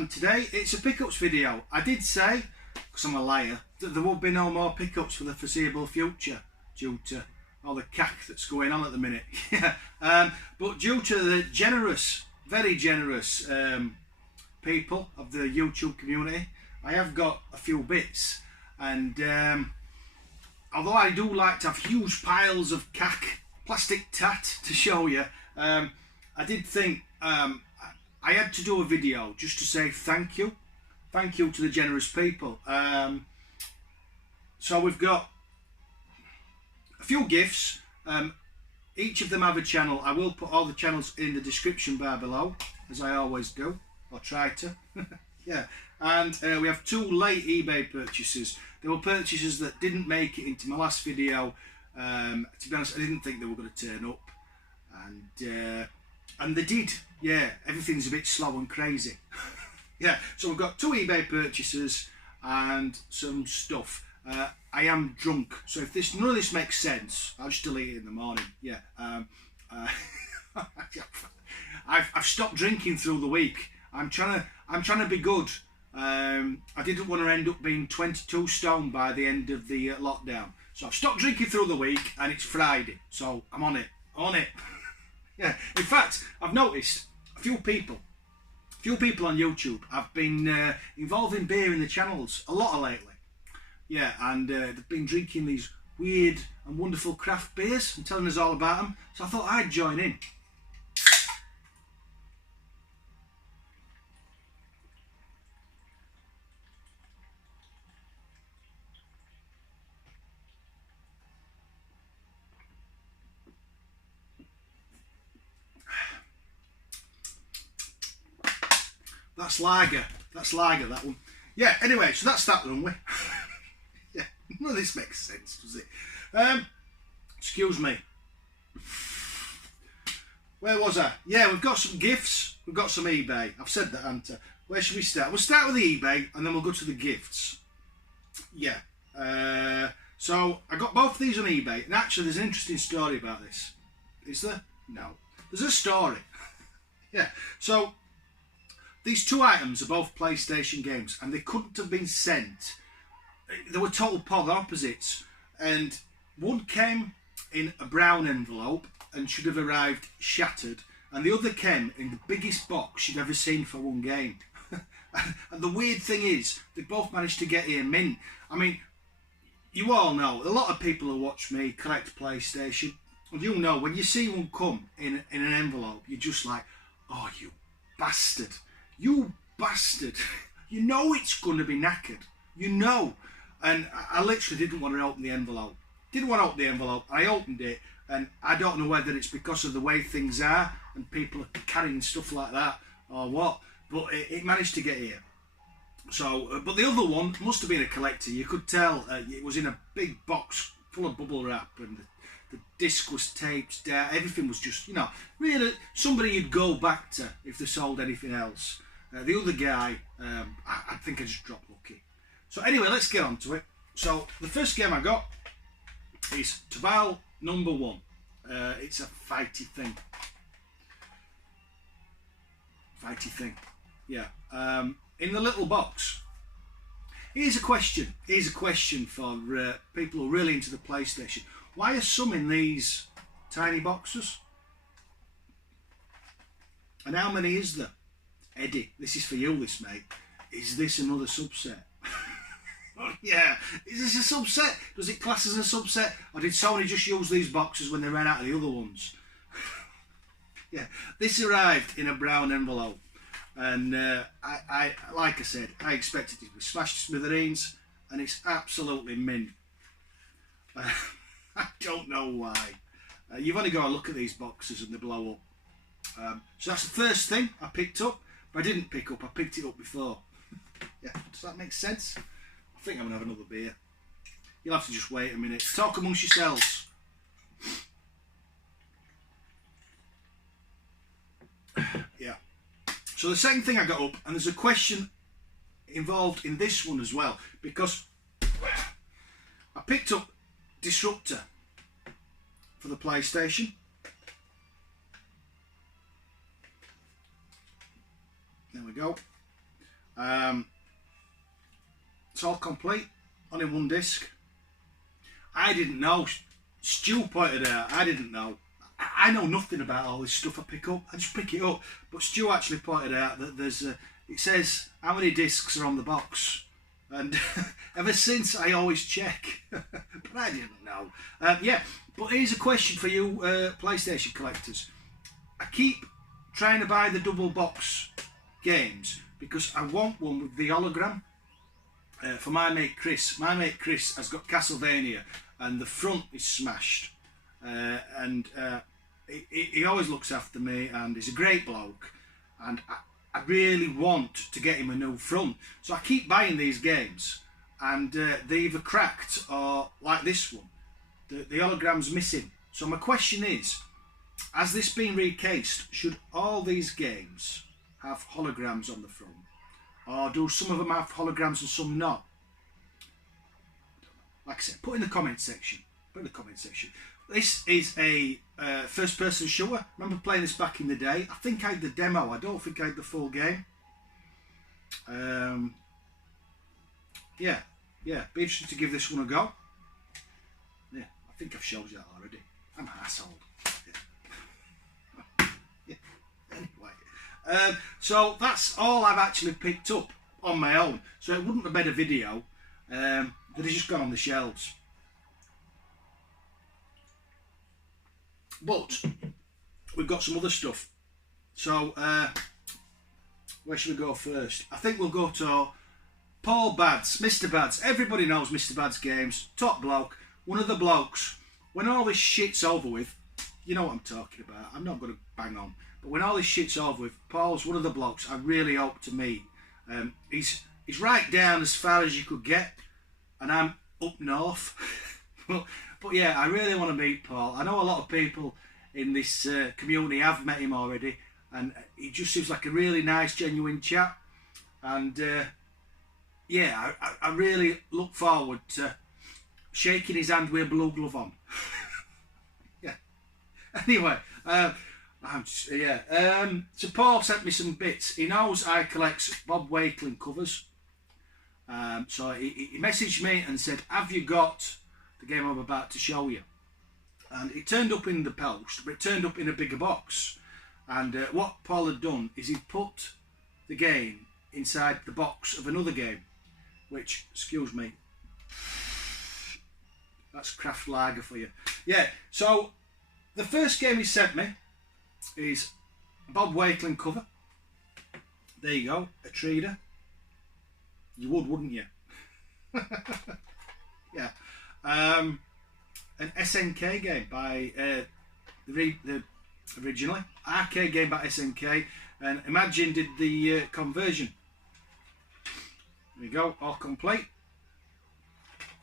and today it's a pickups video. I did say, because I'm a liar, that there would be no more pickups for the foreseeable future due to all the cack that's going on at the minute. But due to the generous, very generous people of the YouTube community, I have got a few bits, and although I do like to have huge piles of cack plastic tat to show you, I did think I had to do a video just to say thank you to the generous people. So we've got a few gifts. Each of them have a channel. I will put all the channels in the description bar below, as I always do, or try to. Yeah, and we have two late eBay purchases. There were purchases that didn't make it into my last video. To be honest, I didn't think they were going to turn up, and they did. Yeah, everything's a bit slow and crazy. Yeah, so we've got two eBay purchases and some stuff. I am drunk, so if none of this makes sense, I'll just delete it in the morning. Yeah, I've stopped drinking through the week. I'm trying to be good. I didn't want to end up being 22 stone by the end of the lockdown, so I've stopped drinking through the week, and it's Friday, so I'm on it. Yeah, in fact, I've noticed a few people on YouTube have been involving beer in the channels a lot lately. Yeah, and they've been drinking these weird and wonderful craft beers and telling us all about them, so I thought I'd join in. That's lager, that one. Yeah, anyway, so that's that, runway. Yeah, none of this makes sense, does it? Excuse me. Where was I? Yeah, we've got some gifts. We've got some eBay. I've said that, haven't I? Where should we start? We'll start with the eBay, and then we'll go to the gifts. Yeah. So I got both of these on eBay, and actually there's an interesting story about this. Is there? No. There's a story. Yeah. So these two items are both PlayStation games, and they couldn't have been sent. They were total polar opposites, and one came in a brown envelope and should have arrived shattered, and the other came in the biggest box you'd ever seen for one game. And the weird thing is, they both managed to get here mint. I mean, you all know, a lot of people who watch me collect PlayStation, and you know, when you see one come in an envelope, you're just like, oh, you bastard. You bastard. You know it's going to be knackered. You know. And I literally didn't want to open the envelope. I opened it, and I don't know whether it's because of the way things are and people are carrying stuff like that or what, but it managed to get here. So, but the other one must have been a collector. You could tell it was in a big box full of bubble wrap, and the disc was taped down. Everything was just, you know, really somebody you'd go back to if they sold anything else. The other guy, I think I just dropped lucky. So anyway, let's get on to it. So the first game I got is Taval number 1. It's a fighty thing. Yeah. In the little box. Here's a question for people who are really into the PlayStation. Why are some in these tiny boxes? And how many is there? Eddie, this is for you, this mate. Is this another subset? Yeah, is this a subset? Does it class as a subset? Or did Sony just use these boxes when they ran out of the other ones? Yeah, this arrived in a brown envelope. And I like I said, I expected it to be smashed to smithereens, and it's absolutely mint. I don't know why. You've only got to look at these boxes and they blow up. So that's the first thing I picked up. But I didn't pick up, I picked it up before. Yeah, does that make sense? I think I'm going to have another beer. You'll have to just wait a minute. Talk amongst yourselves. Yeah. So the second thing I got up, and there's a question involved in this one as well, because I picked up Disruptor for the PlayStation. There we go. It's all complete, only one disc. I didn't know. Stu pointed out, I didn't know. I know nothing about all this stuff I pick up. I just pick it up. But Stu actually pointed out that there's it says how many discs are on the box. And ever since I always check. But I didn't know. Yeah, but here's a question for you PlayStation collectors. I keep trying to buy the double box games because I want one with the hologram. For my mate Chris. My mate Chris has got Castlevania and the front is smashed. He always looks after me and he's a great bloke. And I really want to get him a new front. So I keep buying these games and they either cracked or, like this one, the hologram's missing. So my question is, has this been recased? Should all these games have holograms on the front? Or do some of them have holograms and some not? Like I said, put in the comment section. Put in the comment section. This is a first-person shooter. I remember playing this back in the day. I think I had the demo. I don't think I had the full game. Yeah. Be interested to give this one a go. Yeah, I think I've showed you that already. I'm an asshole. Yeah. Anyway, so that's all I've actually picked up on my own. So it wouldn't have been a video. That has just gone on the shelves. But we've got some other stuff. So where should we go first? I think we'll go to Paul Bads, Mr. Bads. Everybody knows Mr. Bads games. Top bloke. One of the blokes. When all this shit's over with, you know what I'm talking about. I'm not going to bang on. But when all this shit's over with, Paul's one of the blokes I really hope to meet. He's right down as far as you could get. And I'm up north. But yeah, I really want to meet Paul. I know a lot of people in this community have met him already. And he just seems like a really nice, genuine chap. And yeah, I really look forward to shaking his hand with a blue glove on. Yeah. Anyway, so Paul sent me some bits. He knows I collect Bob Wakeling covers. So he messaged me and said, have you got the game I'm about to show you? And it turned up in the post, but it turned up in a bigger box. And what Paul had done is he put the game inside the box of another game, which, excuse me, that's craft lager for you. Yeah, so the first game he sent me is Bob Wakeling cover. There you go, a trader. You would, wouldn't you? Yeah. An SNK game by the originally arcade game by SNK, and Imagine did the conversion. There you go, all complete.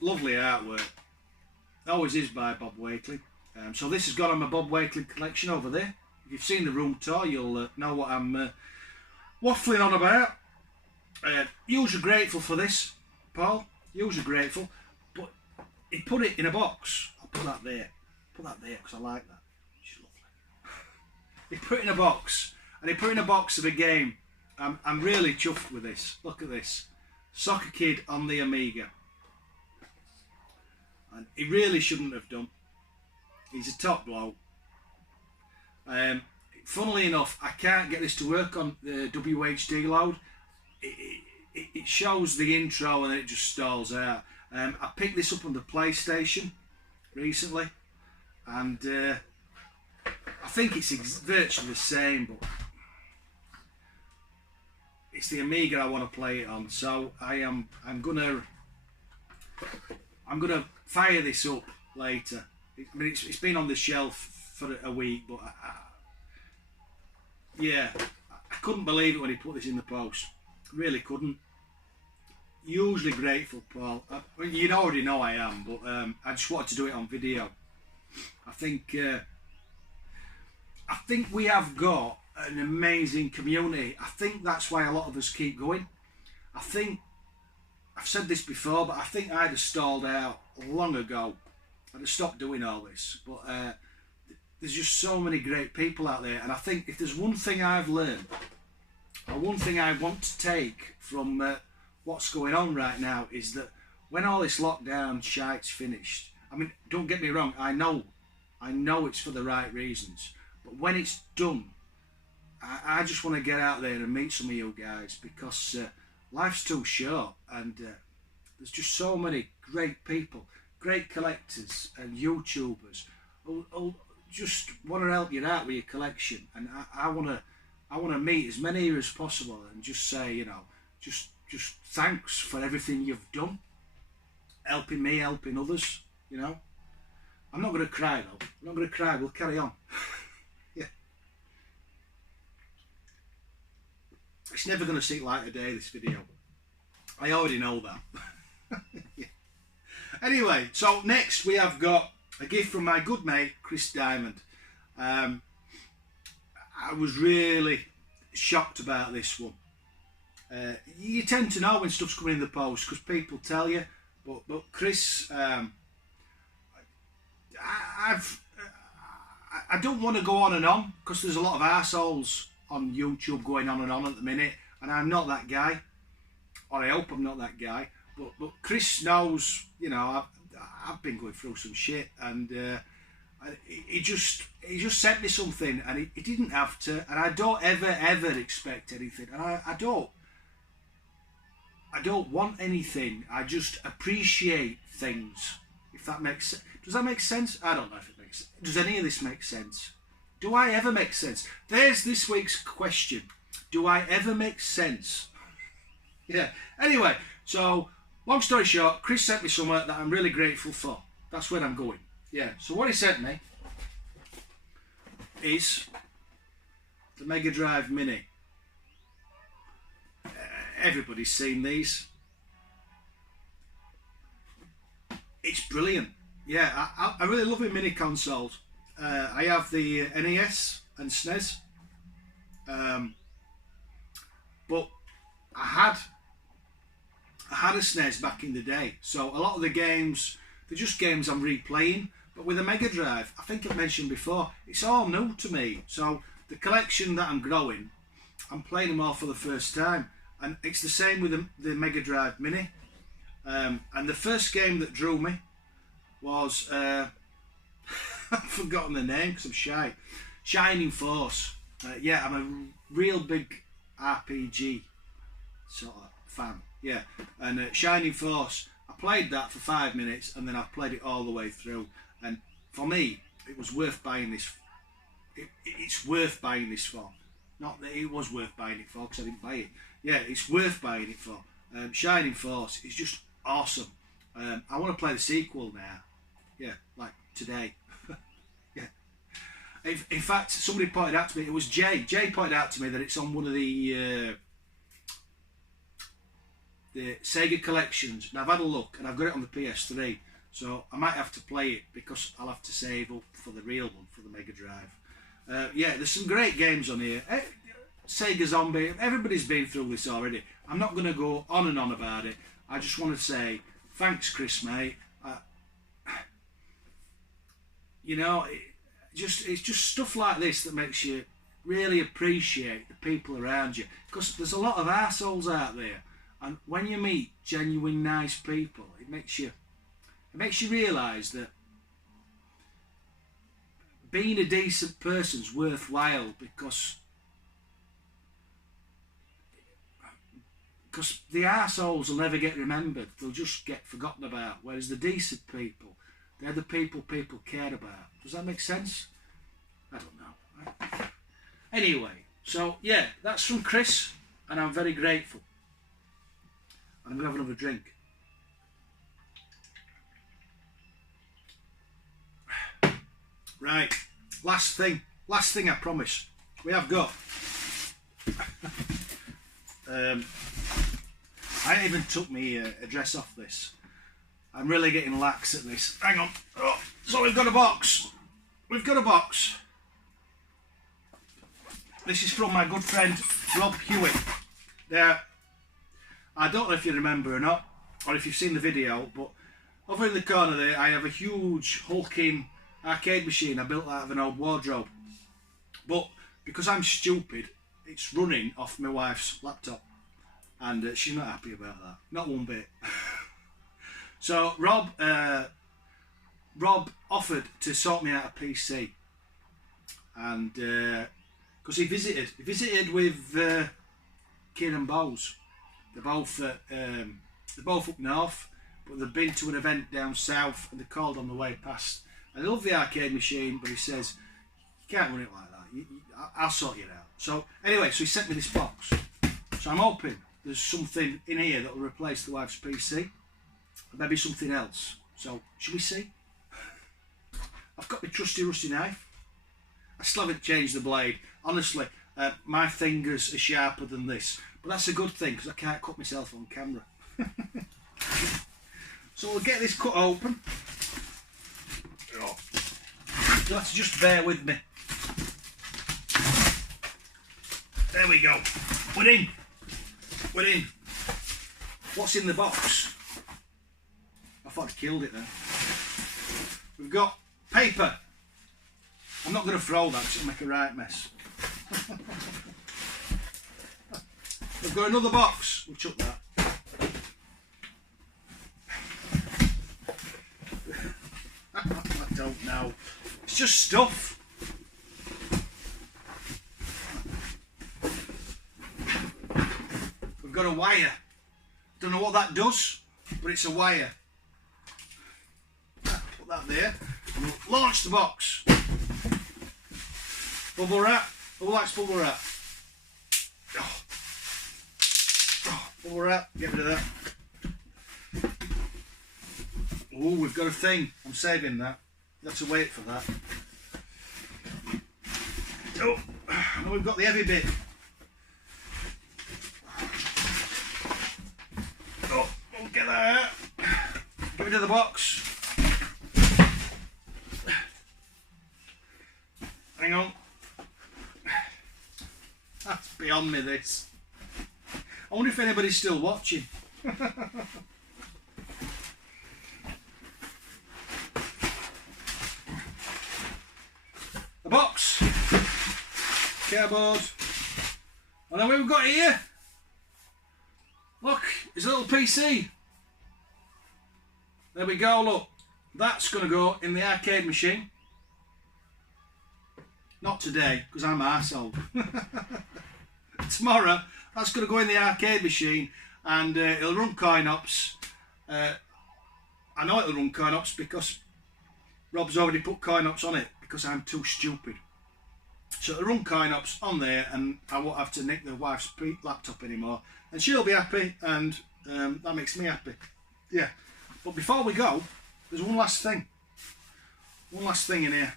Lovely artwork. Always is by Bob Wakeling. So this has got on my Bob Wakeling collection over there. If you've seen the room tour, you'll know what I'm waffling on about. Usually grateful for this, Paul. Usually grateful, but he put it in a box. I'll put that there. Put that there because I like that. She's lovely. He put it in a box, and he put it in a box of a game. I'm really chuffed with this. Look at this, Soccer Kid on the Amiga, and he really shouldn't have done. He's a top bloke. Funnily enough, I can't get this to work on the WHD load. It shows the intro and then it just stalls out. I picked this up on the PlayStation recently, and I think it's virtually the same, but it's the Amiga I want to play it on. So I'm gonna fire this up later. I mean, it's been on the shelf for a week, but yeah, I couldn't believe it when he put this in the post. Really couldn't. Usually grateful, Paul. You already know I am, but I just wanted to do it on video. I think we have got an amazing community. I think that's why a lot of us keep going. I think I've said this before, but I think I'd have stalled out long ago. I'd have stopped doing all this. But there's just so many great people out there, and I think if there's one thing I've learned one thing I want to take from what's going on right now is that when all this lockdown shite's finished, I mean, don't get me wrong, I know it's for the right reasons, but when it's done, I just want to get out there and meet some of you guys, because life's too short, and there's just so many great people, great collectors and YouTubers who just want to help you out with your collection, and I want to meet as many of you as possible and just say, you know, just thanks for everything you've done, helping me, helping others, you know. I'm not going to cry though. I'm not going to cry. We'll carry on. Yeah. It's never going to see light of day, this video. I already know that. Yeah. Anyway, so next we have got a gift from my good mate Chris Diamond. I was really shocked about this one. You tend to know when stuff's coming in the post because people tell you, but Chris, I don't want to go on and on because there's a lot of arseholes on YouTube going on and on at the minute, and I'm not that guy, or I hope I'm not that guy. But Chris knows, you know, I've been going through some shit, and he just sent me something, and he didn't have to, and I don't ever expect anything, and I don't want anything. I just appreciate things. If that makes sense. Does that make sense? I don't know if it makes sense. Does any of this make sense? Do I ever make sense? There's this week's question. Do I ever make sense? Yeah. Anyway, so long story short, Chris sent me something that I'm really grateful for. That's where I'm going. Yeah. So what he sent me is the Mega Drive Mini. Everybody's seen these. It's brilliant. Yeah, I really love my mini consoles. I have the NES and SNES, but I had a SNES back in the day. So a lot of the games, they're just games I'm replaying. But with a Mega Drive, I think I've mentioned before, it's all new to me. So the collection that I'm growing, I'm playing them all for the first time. And it's the same with the Mega Drive Mini. And the first game that drew me was, I've forgotten the name because I'm shy. Shining Force. Yeah, I'm a real big RPG sort of fan. Yeah, and Shining Force, I played that for 5 minutes and then I played it all the way through. And for me, it was worth buying this. It's worth buying this for. Not that it was worth buying it for because I didn't buy it. Yeah, it's worth buying it for. Shining Force is just awesome. I want to play the sequel now. Yeah, like today. Yeah. In fact, somebody pointed out to me, it was Jay. Jay pointed out to me that it's on one of the Sega collections. And I've had a look and I've got it on the PS3. So I might have to play it because I'll have to save up for the real one, for the Mega Drive. Yeah, there's some great games on here. Sega Zombie, everybody's been through this already. I'm not going to go on and on about it. I just want to say, thanks Chris, mate. You know, it's just stuff like this that makes you really appreciate the people around you. Because there's a lot of assholes out there. And when you meet genuine nice people, it makes you realise that being a decent person's worthwhile because the arseholes will never get remembered. They'll just get forgotten about. Whereas the decent people, they're the people care about. Does that make sense? I don't know. Anyway, so yeah, that's from Chris, and I'm very grateful. And I'm going to have another drink. Right, last thing I promise. We have got I even took me a dress off this. I'm really getting lax at this. Hang on. Oh, so we've got a box. This is from my good friend Rob Hewitt. Now, I don't know if you remember or not, or if you've seen the video, but over in the corner there I have a huge hulking arcade machine I built out of an old wardrobe. But because I'm stupid, it's running off my wife's laptop, and she's not happy about that, not one bit. So Rob offered to sort me out a PC, and because he visited with Kid and Bowes. They're both up north, but they've been to an event down south, and they called on the way past. I love the arcade machine, but he says you can't run it like that. I'll sort you out. So anyway, so he sent me this box. So I'm hoping there's something in here that will replace the wife's PC, or maybe something else. So shall we see? I've got my trusty rusty knife. I still haven't changed the blade. Honestly, my fingers are sharper than this, but that's a good thing because I can't cut myself on camera. So we'll get this cut open. You'll have to just bear with me. There we go. We're in. We're in. What's in the box? I thought I killed it then. We've got paper. I'm not going to throw that because it'll make a right mess. We've got another box. We'll chuck that. I don't know. It's just stuff. We've got a wire. Don't know what that does, but it's a wire. Put that there. And we'll launch the box. Bubble wrap. Who likes bubble wrap? Oh. Oh, bubble wrap. Get rid of that. Oh, we've got a thing. I'm saving that. You have to wait for that. Oh, and we've got the heavy bit. Oh, we'll get that out. Get rid of the box. Hang on. That's beyond me, this. I wonder if anybody's still watching. The box, cardboard, and then what we've got here, look, it's a little PC. There we go, look, that's going to go in the arcade machine. Not today, because I'm an arsehole. Tomorrow, that's going to go in the arcade machine, and it'll run coin ops. I know it'll run coin ops because Rob's already put coin ops on it, because I'm too stupid. So it'll run coin ops on there, and I won't have to nick the wife's laptop anymore, and she'll be happy, and that makes me happy. Yeah, but before we go, there's one last thing. One last thing in here.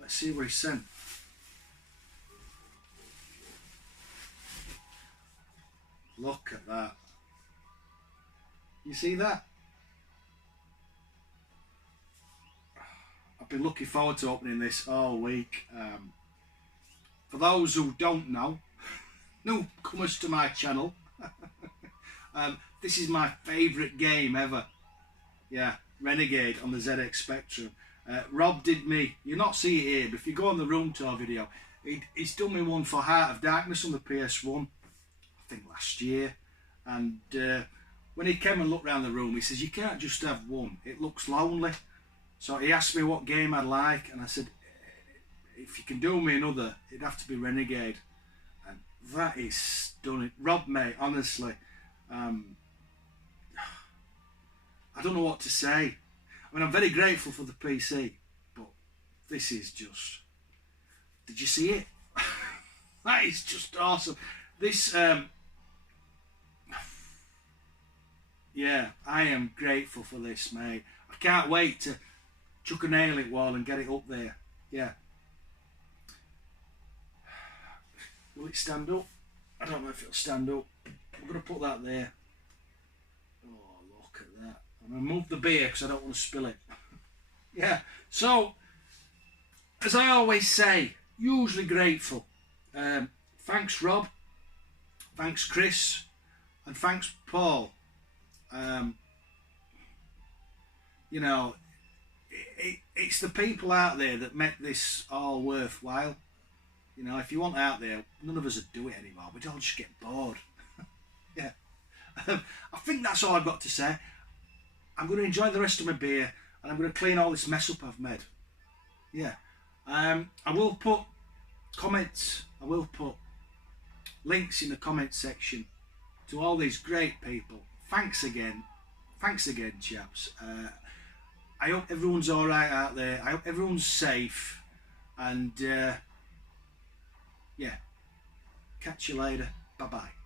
Let's see what he sent. Look at that. You see that? I've been looking forward to opening this all week. For those who don't know, newcomers to my channel, this is my favourite game ever. Yeah, Renegade on the ZX Spectrum. Rob did me, you'll not see it here, but if you go on the room tour video, he's done me one for Heart of Darkness on the PS1, I think last year. And when he came and looked around the room, he says, you can't just have one, it looks lonely. So he asked me what game I'd like, and I said, if you can do me another, it'd have to be Renegade. And that is stunning. Rob, mate, honestly, I don't know what to say. I mean, I'm very grateful for the PC, but this is just... Did you see it? That is just awesome. This, yeah, I am grateful for this, mate. I can't wait to chuck a nail in the wall and get it up there. Yeah. Will it stand up? I don't know if it'll stand up. I'm going to put that there. Oh, look at that. I'm going to move the beer because I don't want to spill it. Yeah, so, as I always say, hugely grateful. Thanks, Rob. Thanks, Chris. And thanks, Paul. You know, it's the people out there that make this all worthwhile. You know, if you want out there, none of us would do it anymore. We'd all just get bored. Yeah. I think that's all I've got to say. I'm going to enjoy the rest of my beer, and I'm going to clean all this mess up I've made. Yeah. I will put comments, I will put links in the comment section to all these great people. Thanks again, chaps. I hope everyone's all right out there. I hope everyone's safe, and yeah, catch you later. Bye bye.